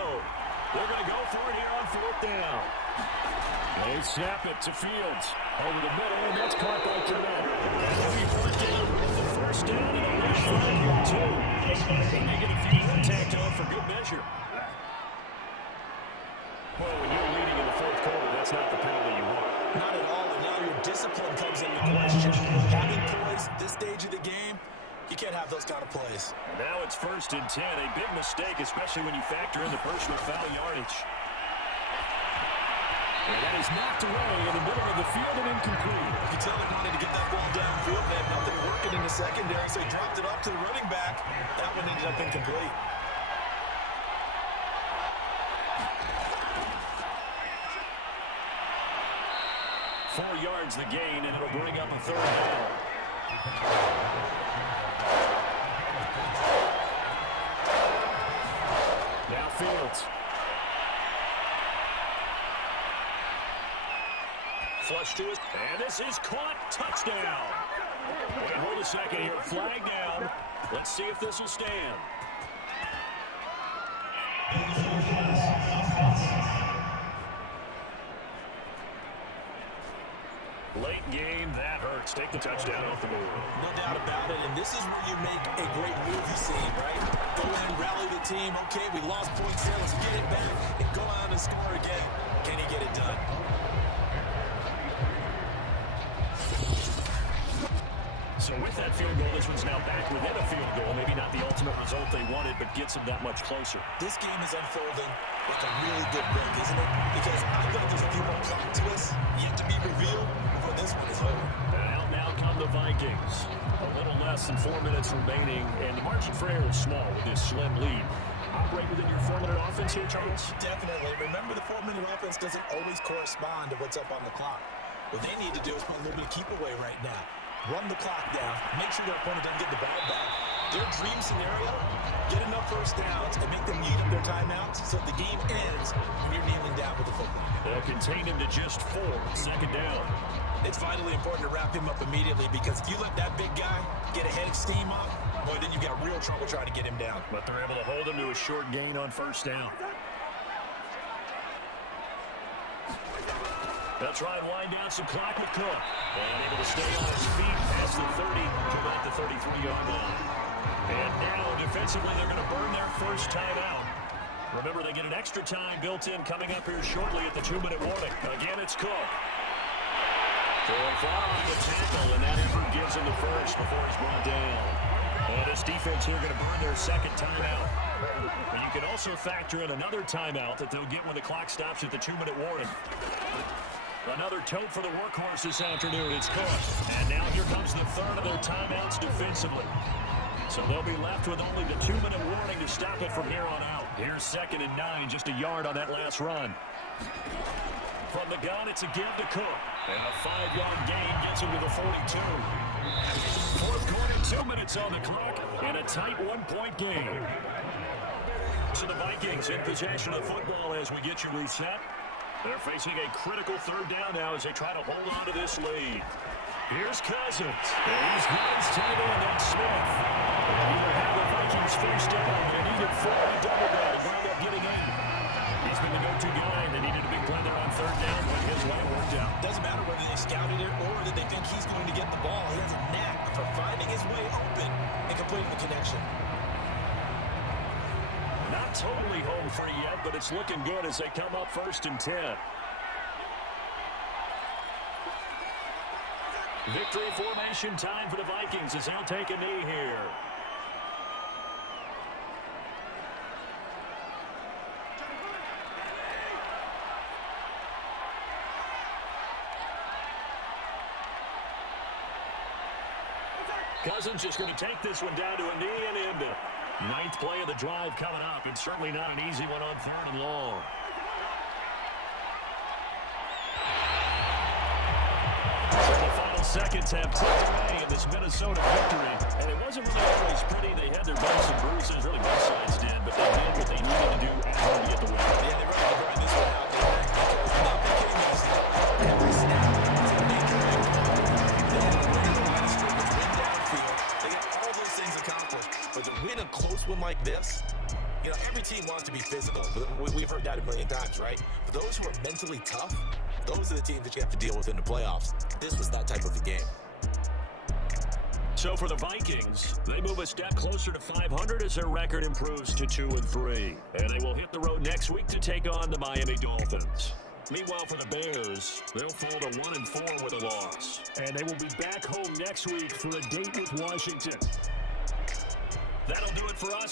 They're going to go for it here on fourth down. They snap it to Fields. Over the middle, and that's caught by Trent. That'll be first down. The first down and a red flag here, too. And they get a few more tacked on for good measure. Well, when you're leading in the fourth quarter, that's not the penalty you want. Not at all, and now your discipline comes into question. Having poise at this stage of the game, you can't have those kind of plays. Now it's 1st and 10. A big mistake, especially when you factor in the personal foul yardage. And that is knocked away in the middle of the field and incomplete. You can tell they wanted to get that ball downfield. They had nothing working in the secondary, so they dropped it off to the running back. That one ended up incomplete. Four yards the gain, and it'll bring up a third down. Now Fields. Flush to it, and this is caught. Touchdown. Wait, hold a second here. Flag down. Let's see if this will stand. Late game, that hurts. Take the touchdown off the board. No doubt about it, and this is where you make a great move, you see, right? Go in, rally the team. Okay, we lost points there. Let's get it back and go out and score again. Can he get it done? So with that field goal, this one's now back within a field goal. Maybe not the ultimate result they wanted, but gets them that much closer. This game is unfolding like a really good book, isn't it? Because I feel like there's a few more plot twists yet to be revealed before this one is over. And out now come the Vikings. A little less than 4 minutes remaining, and the margin for error is small with this slim lead. Operate within your 4-minute offense here, Charles? Definitely. Remember, the 4-minute offense doesn't always correspond to what's up on the clock. What they need to do is put a little bit of keep away right now. Run the clock down, make sure their opponent doesn't get the ball back. Their dream scenario, get enough first downs and make them use up their timeouts so the game ends when you're kneeling down with the football. They'll contain him to just 4. Second down. It's vitally important to wrap him up immediately because if you let that big guy get a head of steam up, boy, then you've got real trouble trying to get him down. But they're able to hold him to a short gain on first down. They'll try and wind down some clock with Cook. And able to stay on his feet past the 30 to about the 33-yard line. And now, defensively, they're going to burn their first timeout. Remember, they get an extra time built in coming up here shortly at the 2-minute warning. Again, it's Cook. Going far on the tackle, and that effort gives him the first before he's brought down. And this defense here going to burn their second timeout. And you can also factor in another timeout that they'll get when the clock stops at the 2-minute warning. Another tote for the workhorse this afternoon. It's Cook. And now here comes the third of their timeouts defensively. So they'll be left with only the 2-minute warning to stop it from here on out. Here's 2nd and 9, just a yard on that last run. From the gun, it's a give to Cook. And a 5-yard gain gets him to the 42. Fourth quarter, 2 minutes on the clock, and a tight 1-point game. So the Vikings in possession of football as we get you reset. They're facing a critical third down now as they try to hold on to this lead. Here's Cousins. And he's runs tight end, that's Smith. Either have the Vikings first down. They needed 4 to double that and wound up getting 8. He's been the go-to guy. They needed a big play there on third down, but his way worked out. Doesn't matter whether they scouted it or that they think he's going to get the ball. He has a knack for finding his way open and completing the connection. Not totally home free yet, but it's looking good as they come up 1st and 10. Victory formation time for the Vikings as they'll take a knee here. Cousins just going to take this one down to a knee and end it. 9th play of the drive coming up. It's certainly not an easy one on 3rd and long. seconds have ticked away in this Minnesota victory. And it wasn't really always pretty. They had their bumps and bruises, really both sides did, but they did what they needed to do at home to get the win. Yeah, they really grind this one out because nothing came easy. Every snap was a major impact. They had a win in the last streak with win downfield. They got all those things accomplished. But to win a close one like this, you know, every team wants to be physical. We've heard that a million times, right? But those who are mentally tough, those are the teams that you have to deal with in the playoffs. This was that type of a game. So for the Vikings, they move a step closer to 500 as their record improves to 2-3. And they will hit the road next week to take on the Miami Dolphins. Meanwhile, for the Bears, they'll fall to 1-4 with a loss. And they will be back home next week for a date with Washington. That'll do it for us.